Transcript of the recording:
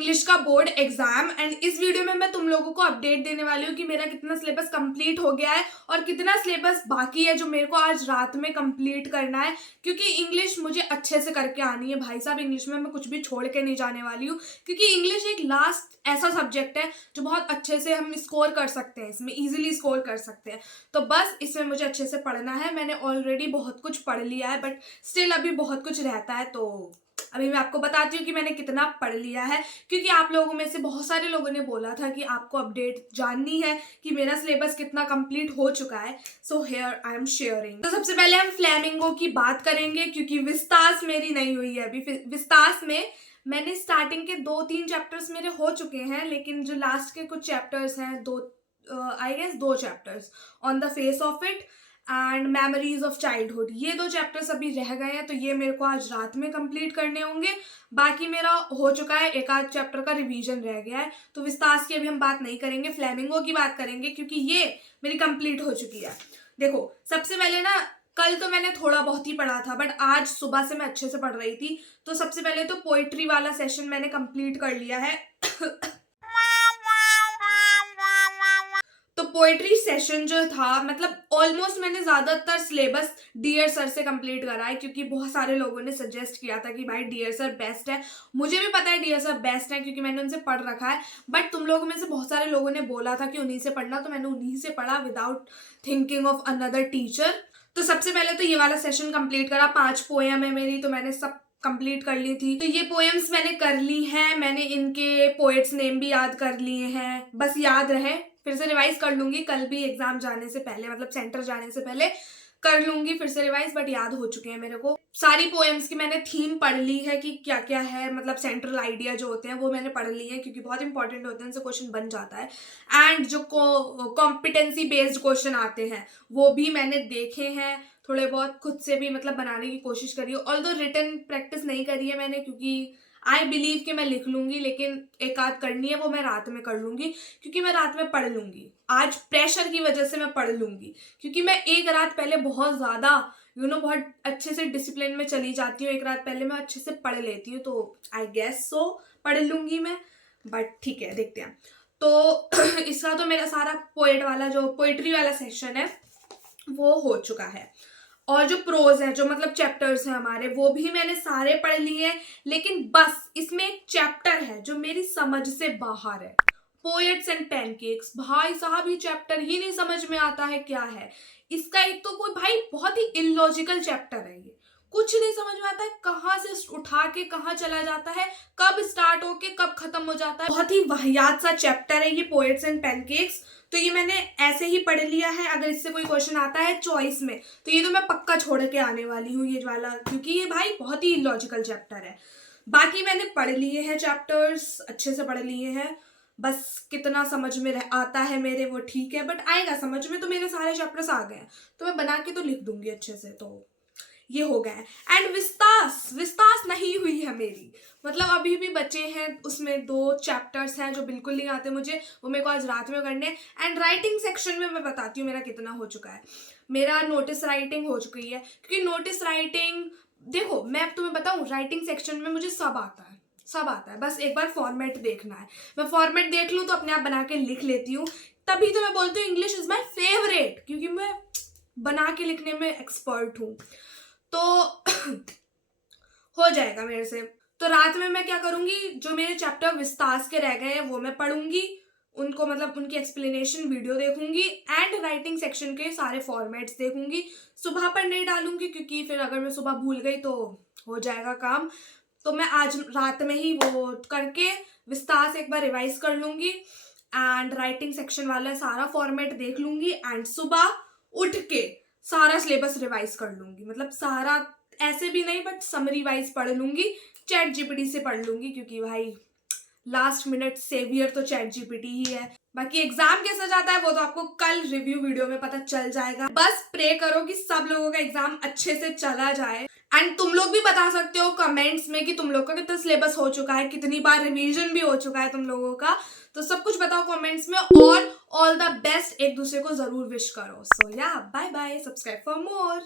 English का board exam and इस video में मैं तुम लोगों को अपडेट देने वाली हूँ कि मेरा कितना सिलेबस कंप्लीट हो गया है और कितना सिलेबस बाकी है जो मेरे को आज रात में कंप्लीट करना है, क्योंकि इंग्लिश मुझे अच्छे से करके आनी है भाई साहब। इंग्लिश में मैं कुछ भी छोड़ के नहीं जाने वाली हूँ, क्योंकि इंग्लिश एक लास्ट ऐसा सब्जेक्ट है जो बहुत अच्छे से हम स्कोर कर सकते हैं, इसमें इजीली स्कोर कर सकते हैं। तो बस इसमें मुझे अच्छे से पढ़ना है। मैंने ऑलरेडी बहुत कुछ पढ़ लिया है बट स्टिल अभी बहुत कुछ रहता है, तो अभी मैं आपको बताती हूँ कि मैंने कितना पढ़ लिया है, क्योंकि आप लोगों में से बहुत सारे लोगों ने बोला था कि आपको अपडेट जाननी है कि मेरा सिलेबस कितना कंप्लीट हो चुका है। So here I am sharing. तो सबसे पहले हम फ्लेमिंगो की बात करेंगे, क्योंकि विस्तास मेरी नहीं हुई है अभी। विस्तास में मैंने स्टार्टिंग के 2-3 चैप्टर्स मेरे हो चुके हैं, लेकिन जो लास्ट के कुछ चैप्टर्स हैं, I guess 2 chapters, on the face of it and memories of childhood, ये 2 चैप्टर्स अभी रह गए हैं, तो ये मेरे को आज रात में कंप्लीट करने होंगे। बाकी मेरा हो चुका है, एक आध चैप्टर का रिवीजन रह गया है। तो विस्तास की अभी हम बात नहीं करेंगे, फ्लेमिंगो की बात करेंगे, क्योंकि ये मेरी कंप्लीट हो चुकी है। देखो, सबसे पहले ना, कल तो मैंने थोड़ा बहुत ही पढ़ा था बट आज सुबह से मैं अच्छे से पढ़ रही थी। तो सबसे पहले तो पोइट्री वाला सेशन मैंने कंप्लीट कर लिया है। तो पोएट्री सेशन जो था, मतलब ऑलमोस्ट मैंने ज़्यादातर सिलेबस डियर सर से कंप्लीट करा है, क्योंकि बहुत सारे लोगों ने सजेस्ट किया था कि भाई डियर सर बेस्ट है। मुझे भी पता है डियर सर बेस्ट है, क्योंकि मैंने उनसे पढ़ रखा है। बट तुम लोगों में से बहुत सारे लोगों ने बोला था कि उन्हीं से पढ़ना, तो मैंने उन्हीं से पढ़ा without thinking of another teacher. तो सबसे पहले तो ये वाला सेशन कंप्लीट करा। 5 पोएम है मेरी, तो मैंने सब कंप्लीट कर ली थी। तो ये पोएम्स मैंने कर ली हैं, मैंने इनके पोएट्स नेम भी याद कर लिए हैं, बस याद रहे। फिर से रिवाइज कर लूंगी कल भी एग्जाम जाने से पहले, मतलब सेंटर जाने से पहले कर लूंगी फिर से रिवाइज, बट याद हो चुके हैं मेरे को। सारी पोएम्स की मैंने थीम पढ़ ली है कि क्या क्या है, मतलब सेंट्रल आइडिया जो होते हैं वो मैंने पढ़ ली है, क्योंकि बहुत इंपॉर्टेंट होते हैं, उनसे क्वेश्चन बन जाता है। एंड जो कॉम्पिटेंसी बेस्ड क्वेश्चन आते हैं वो भी मैंने देखे हैं, थोड़े बहुत खुद से भी मतलब बनाने की कोशिश करी है। ऑल्दो रिटन प्रैक्टिस नहीं करी है मैंने, क्योंकि आई बिलीव कि मैं लिख लूंगी, लेकिन एक आध करनी है वो मैं रात में कर लूंगी, क्योंकि मैं रात में पढ़ लूंगी। आज प्रेशर की वजह से मैं पढ़ लूंगी, क्योंकि मैं एक रात पहले बहुत ज़्यादा बहुत अच्छे से डिसिप्लिन में चली जाती हूँ। एक रात पहले मैं अच्छे से पढ़ लेती हूँ, तो आई गेस सो पढ़ लूंगी मैं। बट ठीक है, देखते हैं। तो इसका तो मेरा सारा पोएट वाला जो पोएट्री वाला सेक्शन है वो हो चुका है, और जो प्रोज है, जो मतलब चैप्टर्स हैं हमारे, वो भी मैंने सारे पढ़ लिए हैं। लेकिन बस इसमें एक चैप्टर है जो मेरी समझ से बाहर है, पोएट्स एंड पैनकेक्स। भाई साहब, ये चैप्टर ही नहीं समझ में आता है क्या है इसका। एक तो कोई भाई बहुत ही इलॉजिकल चैप्टर है, ये कुछ नहीं समझ में आता है, कहाँ से उठा के कहाँ चला जाता है, कब स्टार्ट होके कब खत्म हो जाता है। बहुत ही वाहियात सा चैप्टर है ये पोएट्स एंड पैनकेक्स। तो ये मैंने ऐसे ही पढ़ लिया है। अगर इससे कोई क्वेश्चन आता है चॉइस में, तो ये तो मैं पक्का छोड़ के आने वाली हूँ ये वाला, क्योंकि ये भाई बहुत ही इलॉजिकल चैप्टर है। बाकी मैंने पढ़ लिए हैं चैप्टर्स, अच्छे से पढ़ लिए हैं। बस कितना समझ में आता है मेरे वो ठीक है, बट आएगा समझ में। तो मेरे सारे चैप्टर्स आ गए हैं, तो मैं बना के तो लिख दूंगी अच्छे से। तो ये हो गया है। एंड विस्तास नहीं हुई है मेरी, मतलब अभी भी बचे हैं, उसमें 2 चैप्टर्स हैं जो बिल्कुल नहीं आते मुझे, वो मेरे को आज रात में करने। एंड राइटिंग सेक्शन में मैं बताती हूँ मेरा कितना हो चुका है। मेरा नोटिस राइटिंग हो चुकी है, क्योंकि नोटिस राइटिंग, देखो मैं अब तुम्हें बताऊँ, राइटिंग सेक्शन में मुझे सब आता है, सब आता है। बस एक बार फॉर्मेट देखना है, मैं फॉर्मेट देख लूँ तो अपने आप बना के लिख लेती हूँ। तभी तो मैं बोलती हूँ इंग्लिश इज माई फेवरेट, क्योंकि मैं बना के लिखने में एक्सपर्ट हूँ। तो हो जाएगा मेरे से। तो रात में मैं क्या करूंगी, जो मेरे चैप्टर विस्तास के रह गए हैं वो मैं पढ़ूंगी, उनको मतलब उनकी एक्सप्लेनेशन वीडियो देखूंगी, एंड राइटिंग सेक्शन के सारे फॉर्मेट्स देखूंगी। सुबह पर नहीं डालूंगी, क्योंकि फिर अगर मैं सुबह भूल गई तो हो जाएगा काम। तो मैं आज रात में ही वो करके विस्तास एक बार रिवाइज कर लूंगी, एंड राइटिंग सेक्शन वाला सारा फॉर्मेट देख लूंगी, एंड सुबह उठ के सारा सिलेबस रिवाइज कर लूंगी। मतलब सारा ऐसे भी नहीं, बट समरी वाइज पढ़ लूंगी, चैट जीपीटी से पढ़ लूंगी, क्योंकि भाई लास्ट मिनट सेवियर तो चैट जीपीटी ही है। बाकी एग्जाम कैसा जाता है वो तो आपको कल रिव्यू वीडियो में पता चल जाएगा। बस प्रे करो कि सब लोगों का एग्जाम अच्छे से चला जाए। एंड तुम लोग भी बता सकते हो कमेंट्स में कि तुम लोग का कितना सिलेबस हो चुका है, कितनी बार रिवीजन भी हो चुका है तुम लोगों का। तो सब कुछ बताओ कमेंट्स में, और ऑल द बेस्ट एक दूसरे को जरूर विश करो। So yeah bye bye, subscribe for more.